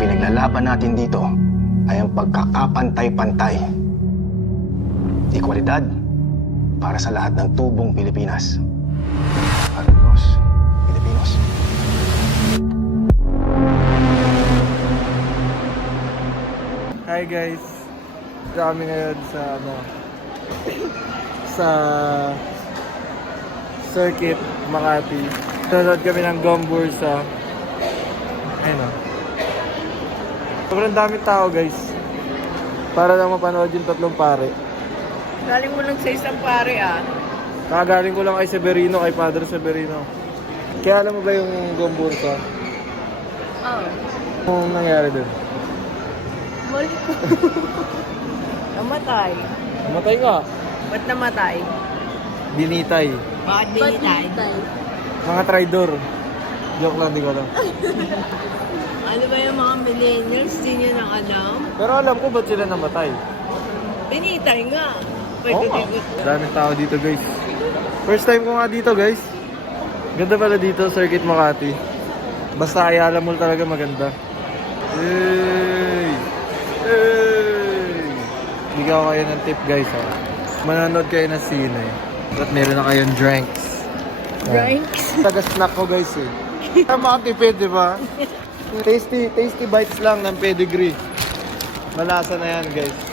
pinaglalaban natin dito ay ang pagkakapantay-pantay. Ekwalidad para sa lahat ng tubong Pilipinas. Para los Pilipinos. Hi guys. Kami ngayon sa sa Circuit Makati. Nanonood kami ng Gombursa. Ayun o. Sobrang daming tao guys. Para lang mapanood yung tatlong pare. Galing mo lang sa isang pare Kakagaling ko lang kay Severino, kay Padre Severino. Kaya alam mo ba yung Gombursa? Oo. Anong nangyari dun? Mali. Namatay. Namatay nga. Ba't namatay? Binitay. Bakit binitay? Mga traidor. Joke lang, di ko alam. Ano ba yung mga millennials? Di nyo nang alam? Pero alam ko ba't sila namatay. Binitay nga. Oo nga. Daming tao dito guys. First time ko nga dito guys. Ganda pala dito, Circuit Makati. Basta Ayala Mall talaga maganda. Hey! Hey! Bigyan ko kayo ng tip guys ha. Manonood kayo ng sine. At meron na kayong drinks. Drinks? Taga-snack ko guys eh. Makatipid diba? Tasty bites lang ng pedigree. Malasa na yan guys.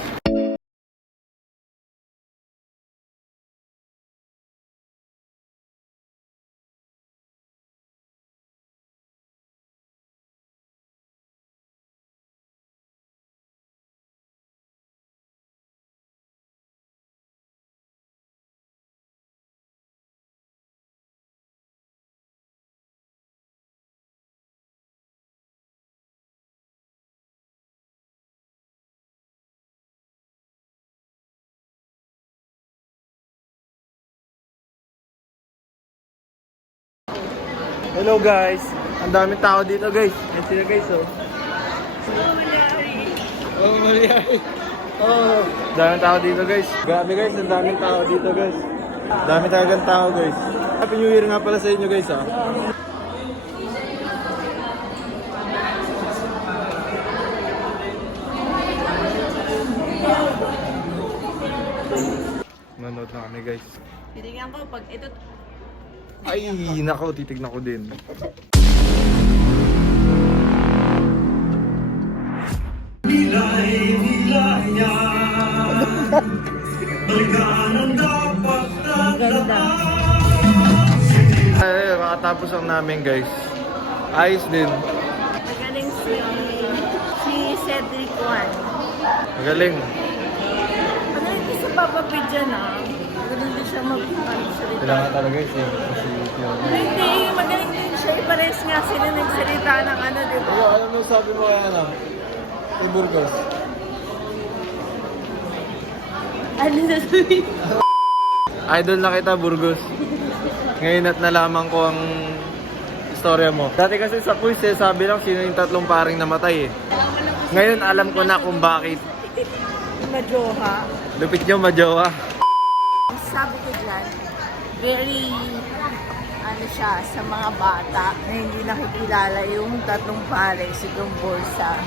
Hello guys. Ang daming tao dito guys. Yan sila guys oh. Oh, Malyari. Oh, daming tao dito guys. Grabe guys, ang daming tao dito guys. Dami talagang tao guys. Happy New Year nga pala sa inyo guys ah. Manood na kami guys. Titignan ko pag ito. Ay, nako, titignan ko din. Ay, makatapos ang namin guys. Ayos din. Magaling si Cedric Juan. Magaling. Magaling din sa Papa P dyan Magaling din siya mag-salita. Kailangan talaga guys eh. Kasi yun. Hindi, magaling din siya. Ipares nga sila nagsalita ng diba? Ay, alam mo sabi mo kaya kay Burgos. Ano sasabihin? Idol na kita Burgos. Ngayon at nalaman ko ang istorya mo. Dati kasi sa quiz sabi lang sino yung tatlong paring namatay eh. Ngayon alam ko na kung bakit. Majoha. Lupit nyo majowa. Sabi ko dyan, very, siya, sa mga bata na hindi nakikilala yung tatlong pare, si Gombursa.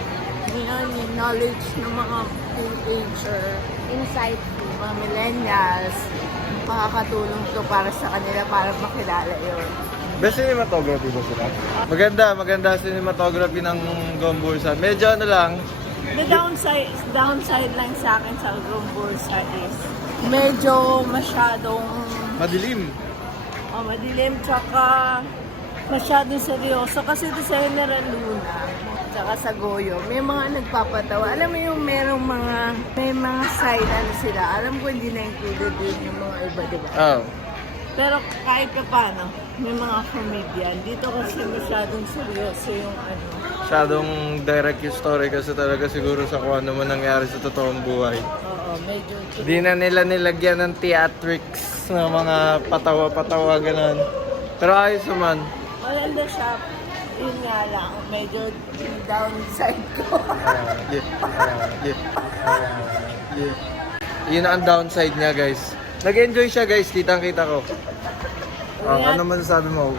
Ngayon, yung knowledge ng mga teenager, insightful, mga millennials, makakatulong to para sa kanila para makilala yun. Best cinematography ba sila? Maganda cinematography ng Gombursa. Medyo lang. The downside lang sa akin sa Gombursa is medyo masyadong Madilim. madilim, tsaka masyadong seryoso kasi doon sa General Luna tsaka sa Goyo may mga nagpapatawa. Alam mo yung may mga side sila, alam ko hindi na included din yung mga iba, diba? Oh. Pero kahit pa paano may mga comedian dito kasi masyadong seryoso yung Masyadong direct yung story kasi talaga siguro sa kung ano man nangyari sa totoong buhay. oo, medyo Di na nila nilagyan ng theatrics na mga patawa-patawa ganun. Pero ayos naman. maganda siya. Yun nga lang, medyo downside ko. Yeah. Yun ang downside niya guys. Nag-enjoy siya guys, kitang-kita ko. Ano masasabi mo?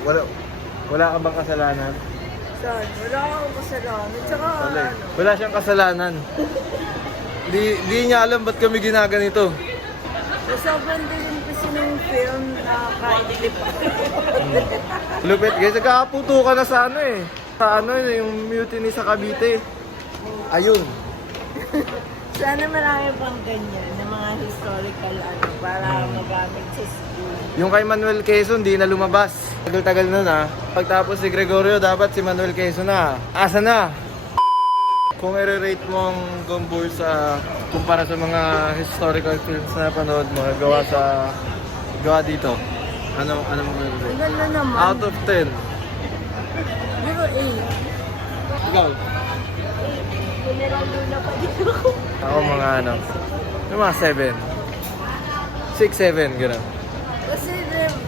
Wala ka bang kasalanan? Saan? Wala akong kasalanan. Tsaka Wala, ano, wala siyang kasalanan. Di niya alam ba't kami ginaganito. sa sobrang dilim kasi ng film na kaidlip ako. Lupit guys, nagkakaputo ka na sa ano eh. Sa ano yung mutiny sa Cavite. Ayun. Sana marami pang ganyan na mga historical ano para magamit sa school. Yung kay Manuel Quezon, di na lumabas. Tagal-tagal na na. Pagtapos si Gregorio, dapat si Manuel Quezon na. Asa na? Kung i-rate mo ang Gumball sa kumpara sa mga historical films na napanood mo, gawa dito. Ano mo Ang i-rate? ganda naman. Out of 10. Pero Ikaw? General Luna pa dito ako. Ako mga ano, yung mga 7. 6, 7, gano'n. Kasi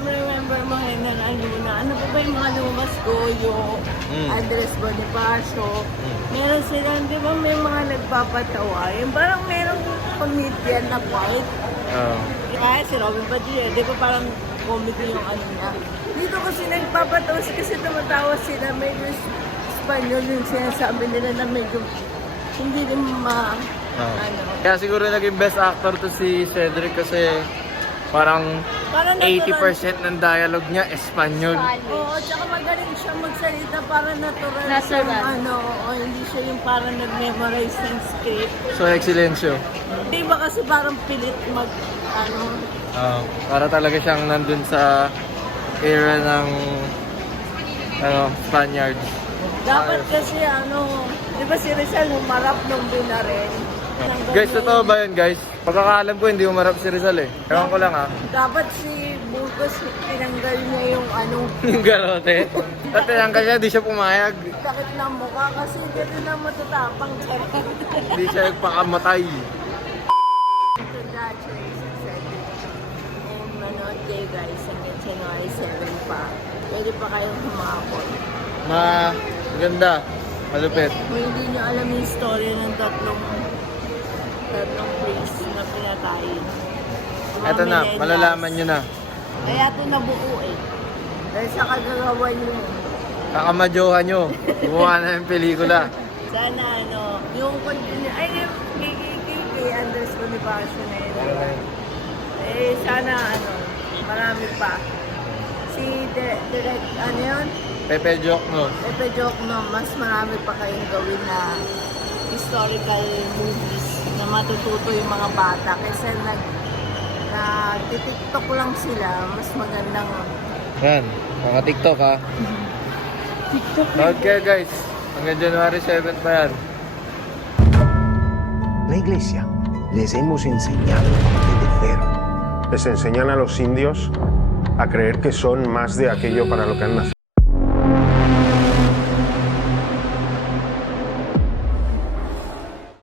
remember mo General Luna, ano pa ba yung mga lumabas ko, yung Andres Bonifacio. Meron sila, di ba may mga nagpapatawa. Yung parang merong comedian na part. Oo. Kaya si Robin Padilla, di ba parang comedy yung ano niya. Dito kasi nagpapatawa kasi tumatawa sila, medyo Espanyol yung sinasabi nila na medyo hindi din ano. Kaya siguro naging best actor to si Cedric kasi parang Parang 80% ng dialogue niya Espanyol. Oo, tsaka magaling siya magsalita para natural. Natural. Siyang, ano, o hindi siya yung parang nag-memorize ng script. So, excellensyo. Di ba kasi parang pilit ano, Para talaga siyang nandun sa era ng Spaniards. dapat kasi ano, di ba si Rizal humarap nung binaril? Guys, totoo ba yun guys? Pagkakaalam ko hindi umarap si Rizal eh. Ewan ko lang Dapat si Burgos tinanggal niya yung ano, Yung garote. At tinanggal siya, di siya pumayag. takit ng mukha kasi gano'n na matatapang charot. Hindi siya nagpakamatay. Congratulations, Cedric. And manood kayo guys hanggang January 7 pa. Pwede pa kayong humakot. Maganda. Malupit. Kung hindi nyo alam yung story ng tatlong priest na pinatay. Mga Eto na, millennials. malalaman nyo na. Kaya ito nabuo eh. Dahil sa kagagawan nyo. Kakamadyohan nyo. Gumawa na yung pelikula. Sana ano, yung continue, ay yung kay Andres Bonifacio na yun. Eh sana ano, marami pa. Si Direct, ano yun? Pepe Joke no. Pepe Joke no, mas marami pa kayong gawin na historical movies na matututo yung mga bata. Kasi nag-tiktok lang sila, mas magandang Yan, mga TikTok ha. Nood kayo guys. Hanggang January 7 pa yan. La iglesia les hemos enseñado a obedecer. Les enseñan a los indios a creer que son más de aquello para lo que han nacido.